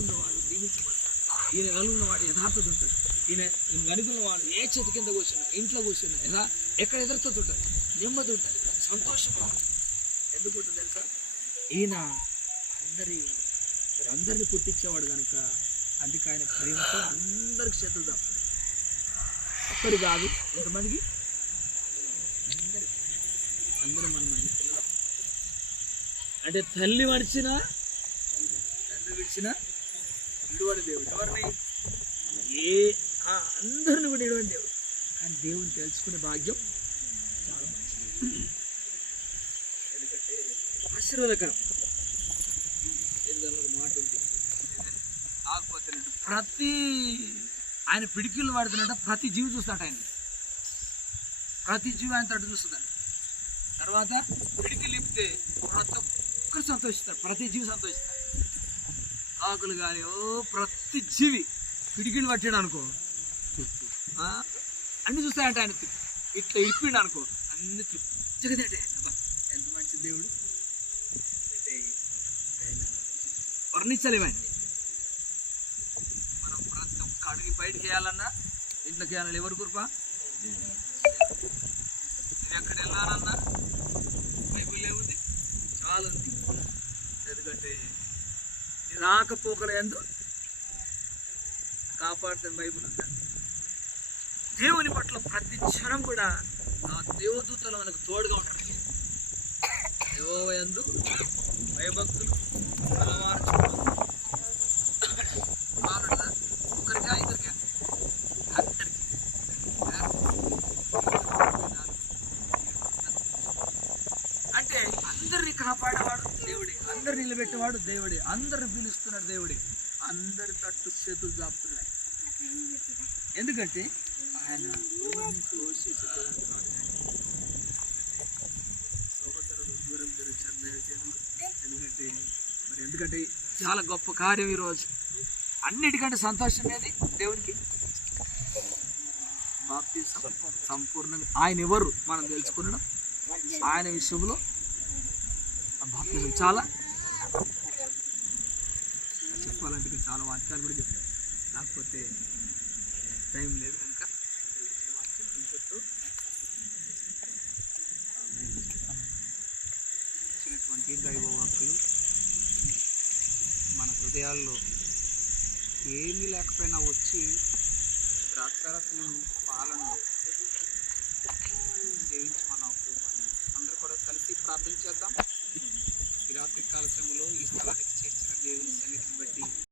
ఉన్నవాడు దీవించబడతాడు. ఈయన కలుగున్నవాడు యథార్థత ఉంటాడు. ఈయన కనుకున్నవాడు ఏ చేతి కింద కూర్చున్నా, ఇంట్లో కూర్చున్నా, ఎక్కడ ఎదురుతో ఉంటుంది, నెమ్మది ఉంటుంది, సంతోషం ఉంటుంది. ఎందుకుంటుంది తెలుసా? ఈయన అందరిని పుట్టించేవాడు కనుక అందుకే ఆయన ప్రేమతో అందరికి చేతులు తప్పాడు. ఒక్కడు కాదు, ఎంతమందికి? అందరూ మనం ఆయన పిల్లలు. అంటే తల్లి మడిచినా తండ్రి విడిచినా విడువని దేవుడు. ఎవరిని? అందరిని కూడా విడువని దేవుడు. కానీ దేవుని తెలుసుకునే భాగ్యం చాలా మంచిది. ఎందుకంటే ఆశీర్వాదకరం. ఒక మాట ఉంది, కాకపోతే ఆయన పిడికిళ్ళు పడుతున్నట్ట ప్రతి జీవి చూస్తాట. ప్రతి జీవి ఆయన తట్టు చూస్తుందండి. తర్వాత పిడికిలు ఇప్పితే ప్రతి ఒక్కరు సంతోషిస్తాడు. ప్రతి జీవి సంతోషిస్తాడు. ఆకులు కానీ ప్రతి జీవి పిడికిలు పట్టాడు అనుకో, అన్ని చూస్తాయంట. ఆయన ఇట్లా ఇప్పిండు అనుకో, అన్ని తృప్తిగా. ఎంత మంచి దేవుడు అంటే వర్ణించలేము ఆయన. మనం ప్రతి ఒక్క అడిగి బయటకు వేయాలన్నా, ఇంట్లోకి వేయాలన్నా ఎవరు కృప? నేను ఎక్కడ వెళ్ళాలన్నా బైబిల్ ఏముంది? చాలా ఉంది. ఎందుకంటే రాకపోకలు ఎందు కాపాడుతుంది బైబిల్ ఉంటుంది. దేవుని పట్ల ప్రతి క్షణం కూడా ఆ దేవదూతలు మనకు తోడుగా ఉంటారు. యెహోవా యందు భయభక్తులు ఒకరికా ఇద్దరికా అందరికి. అంటే అందరిని కాపాడేవాడు దేవుడే, అందరిని నిలబెట్టేవాడు దేవుడే, అందరిని పిలుస్తున్నాడు దేవుడే, అందరి తట్టు చేతులు చాపుతున్నాయి. ఎందుకంటే ఆయన సహోదరుడు దూరం జరుగుతుంది. ఎందుకంటే చాలా గొప్ప కార్యం ఈరోజు. అన్నిటికంటే సంతోషం అనేది దేవునికి బాప్తిసం సంపూర్ణంగా. ఆయన ఎవరు మనం తెలుసుకున్నాం. ఆయన విషయంలో బాప్తిసం చాలా చెప్పాలంటే చాలా వాక్యాలు కూడా చెప్తాను, కాకపోతే టైం లేదు కనుక ఇచ్చినటువంటి దైవ వాక్కులు మన హృదయాల్లో ఏమీ లేకపోయినా వచ్చి ద్రాక్షారసమును పాలను సేవించమన్నావు. అందరూ కూడా కలిసి ప్రార్థన చేద్దాం. ఈ రాత్రి కాల సమయంలో ఈ స్థలానికి చేర్చిన దేవుని సన్నిధిని బట్టి